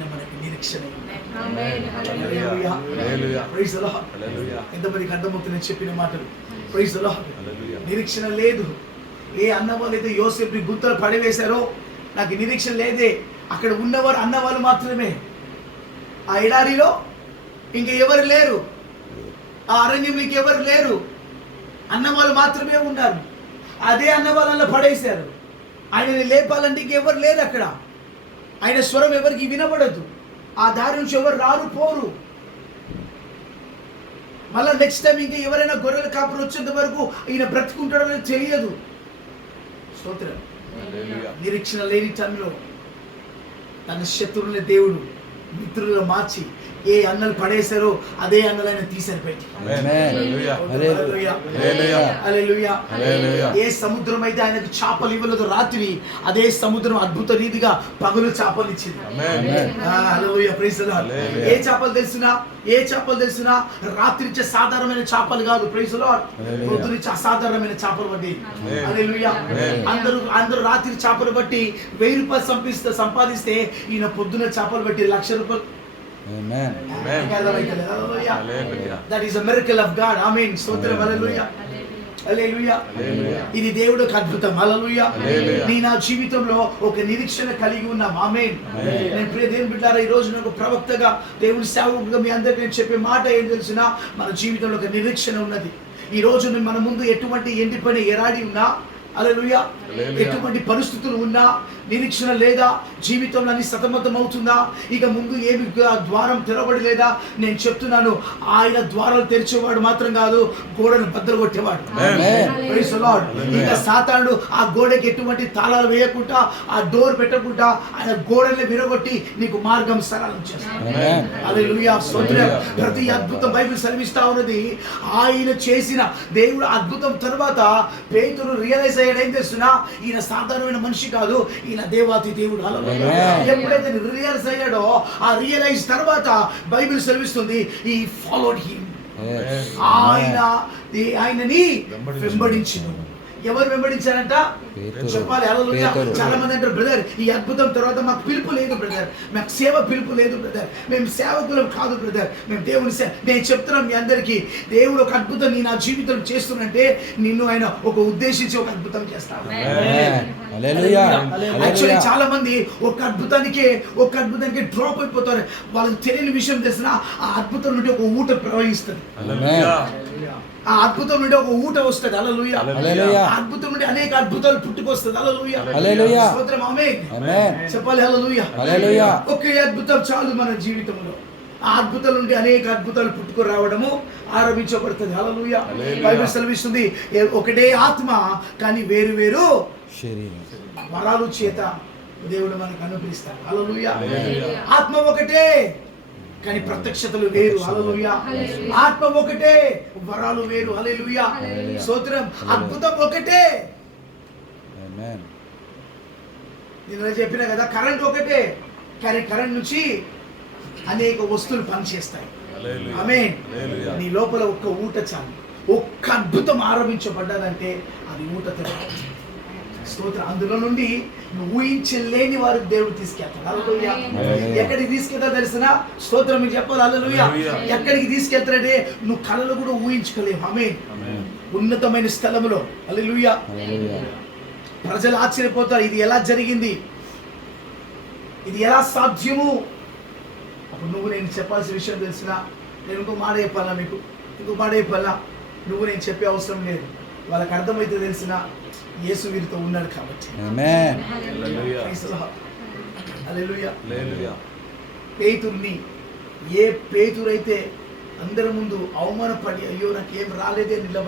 మనకి నిరీక్షణ. ఎంతమందికి అర్థమవుతుంది చెప్పిన మాటలు? Praise the lord. నిరీక్షణ లేదు. ఏ అన్నవాళ్ళు అయితే యోసేపుని గుంతలు పడివేశారో నాకు నిరీక్షణ లేదే. అక్కడ ఉన్నవారు అన్నవాళ్ళు మాత్రమే. ఆ ఎడారిలో ఇంక ఎవరు లేరు, ఆ అరణ్యం ఇంక ఎవరు లేరు, అన్నవాళ్ళు మాత్రమే ఉన్నారు. అదే అన్నవాళ్ళలో పడేశారు. ఆయనని లేపాలంటే ఇంకెవరు లేరు అక్కడ. ఆయన స్వరం ఎవరికి వినబడదు. ఆ దారి నుంచి ఎవరు రారు పోరు. మళ్ళీ నెక్స్ట్ టైం ఇంకా ఎవరైనా గొర్రెల కాపురు వచ్చేంత వరకు ఈయన బ్రతుకుంటాడో తెలియదు. స్తోత్రం. నిరీక్షణ లేని టైంలో తన శత్రువుల దేవుడు మిత్రులుగా మార్చి ఏ అన్నలు పడేశారో అదే అన్నలు ఆయన తీశారు బయటికి. ఏ సముద్రం అయితే ఆయనకు చేపలు ఇవ్వలేదు రాత్రి, అదే సముద్రం అద్భుత రీతిగా పగలు చేపలు ఇచ్చింది. ఏ చేపలు తెలిసినా రాత్రి ఇచ్చే సాధారణమైన చేపలు కాదు. Praise the lord. పొద్దునిచ్చే అసాధారణమైన చేపలు బట్టి. హల్లెలూయా. అందరూ రాత్రి చేపలు బట్టి 1000 రూపాయలు సంపాదిస్తే ఈయన పొద్దున చేపలు బట్టి 1,00,000 రూపాయలు. Amen. That is a miracle of God. Amen. స్తోత్రం. హల్లెలూయా. హల్లెలూయా. ఇది దేవుడి యొక్క అద్భుతం. హల్లెలూయా. నా జీవితంలో ఒక నిరీక్షణ కలిగి ఉన్నాం. ఆమేన్. నేను ప్రియ దేవుని బిడ్డలారా, ఈ రోజు నాకు ప్రవక్తగా దేవుని సేవకుడిగా మీ అందరికీ నేను చెప్పే మాట ఏం తెలిసినా, మన జీవితంలో ఒక నిరీక్షణ ఉన్నది. ఈ రోజు మన ముందు ఎటువంటి ఎండిపోయిన ఎరాడి ఉన్నా, హల్లెలూయా, ఎటువంటి పరిస్థితులు ఉన్నా నిరీక్షణ లేదా, జీవితంలో అన్ని సతమతం అవుతుందా, ఇక ముందు ఏమి ద్వారం తెరవబడి లేదా, నేను చెప్తున్నాను, ఆయన ద్వారాలు తెరిచేవాడు మాత్రం కాదు, గోడను బద్దలు కొట్టేవాడు. Praise the Lord. ఇక సాతానుడు ఆ గోడకి ఎటువంటి తాళాలు వేయకుండా, ఆ డోర్ పెట్టకుండా ఆయన గోడల్ని విరగొట్టి నీకు మార్గం సరళం చేస్తాడు. హల్లెలూయా. స్తోత్రం. ప్రతి అద్భుతం బైబిల్ సెలవిస్తా ఉన్నది. ఆయన చేసిన దేవుడు అద్భుతం తర్వాత పేతురు రియలైజ్ అయ్యాడు. ఏం చేస్తున్నా, ఈయన సాధారణమైన మనిషి కాదు, ఈయన దేవాతి దేవుడు. ఎప్పుడైతే రియలైజ్ అయ్యాడో, ఆ రియలైజ్ తర్వాత బైబిల్ సెలవిస్తుంది, ఈ ఫాలోడ్ హిమ్. ఆయనని వెంబడించును. ఎవరు వెంబడించారంట చెప్పాలి. హల్లెలూయా. చాలా మంది అంటారు, బ్రదర్ ఈ అద్భుతం తర్వాత మాకు పిలుపు లేదు బ్రదర్, మాకు సేవ పిలుపు లేదు బ్రదర్, మేము సేవకులం కాదు బ్రదర్, మేము దేవుని నేను చెప్తున్నాం మీ అందరికీ, దేవుడు ఒక అద్భుతం నీ నా జీవితం చేస్తున్నంటే నిన్ను ఆయన ఒక ఉద్దేశించి ఒక అద్భుతం చేస్తాడు. యాక్చువల్లీ చాలా మంది ఒక అద్భుతానికి డ్రాప్ అయిపోతారు. వాళ్ళకి తెలియని విషయం తెలిసిన ఆ అద్భుతం నుండి ఒక ఊట ప్రవహిస్తుంది. ఆ అద్భుతం నుండి ఒక ఊట వస్తుంది. హల్లెలూయా. అద్భుతం నుండి అనేక అద్భుతాలు పుట్టుకొస్తుంది. హల్లెలూయా. స్తోత్రం. ఆమేన్. చెప్పాలి. హల్లెలూయా. ఒకే అద్భుతం చాలు మన జీవితంలో. ఆ అద్భుతాల నుండి అనేక అద్భుతాలు పుట్టుకు రావడము ఆరంభించబడుతుంది. హల్లెలూయా. బైబిల్ సెలవిస్తుంది, ఒకటే ఆత్మ కానీ వేరు వేరు వరాలు చేత దేవుడు మనకు అనుగ్రహిస్తాడు. హల్లెలూయా. ఆత్మ ఒకటే కానీ ప్రత్యక్షతలు వేరు. హల్లెలూయా. ఆత్మ ఒకటే, వరాలు వేరు. హల్లెలూయా. స్తోత్రం. అద్భుతం ఒకటే. నేను చెప్పిన కదా, కరెంట్ ఒకటే కానీ కరెంట్ నుంచి అనేక వస్తువులు పనిచేస్తాయి. ఆమేన్. నీ లోపల ఒక్క ఊట చాలు. ఒక్క అద్భుతం ఆరంభించబడ్డదంటే అది ఊట తర్వాత. స్తోత్రం. అందులో నుండి నువ్వు ఊహించలేని వారికి దేవుడు తీసుకెళ్తాడు. హల్లెలూయా. ఎక్కడికి తీసుకెళ్తాడు తెలిసిన? స్తోత్రం. మీకు చెప్పాలి. హల్లెలూయా. ఎక్కడికి తీసుకెళ్తాడంటే నువ్వు కళలు కూడా ఊహించుకోలేవు. ఆమేన్. ఉన్నతమైన స్థలములో. హల్లెలూయా. ప్రజలు ఆశ్చర్యపోతారు, ఇది ఎలా జరిగింది, ఇది ఎలా సాధ్యము. అప్పుడు నువ్వు నేను చెప్పాల్సిన విషయం తెలిసిన, నేను ఇంకో మాట చెప్పాలా మీకు, నువ్వు నేను చెప్పే అవసరం లేదు. వాళ్ళకి అర్థమైతే తెలిసిన యేసు వీరితో ఉన్నాడు కాబట్టి. పేతుర్ని, ఏ పేతురైతే అందరి ముందు అవమానపడి అయ్యో నాకేం రాలేదే నిలబడి